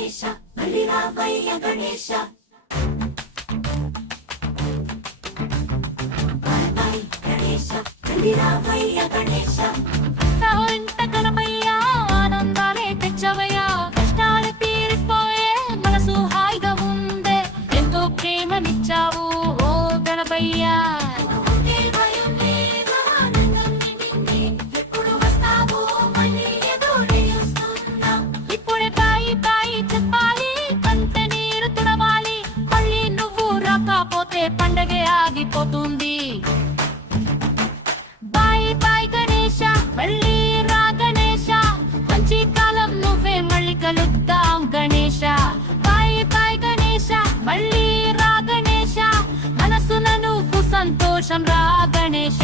గణేశ మళ్ళీ రావయ్య Ganesha by by Ganesha మళ్ళీ రావయ్య గణేశ ఇంట గణపయ్య ఆనందాలే తెచ్చవయ్యా కష్టాలు తీరిపోయే మనసు హాయిగా ఉందే ఎంతో ప్రేమనిచ్చావు ఓ గణపయ్య ఇప్పుడే బాయి బాయి చెప్పాలి కంట నీరు తుడవాలి మళ్ళీ నువ్వు రాకపోతే పండగే ఆగిపోతుంది బాయ్ బాయ్ గణేశ మళ్ళీ రా గణేశ మంచి కాలం నువ్వే మళ్ళీ కలుద్దాం గణేశ బాయ్ బాయ్ గణేశ మళ్ళీ రా గణేశ మనసున నువ్వు సంతోషం రా గణేశ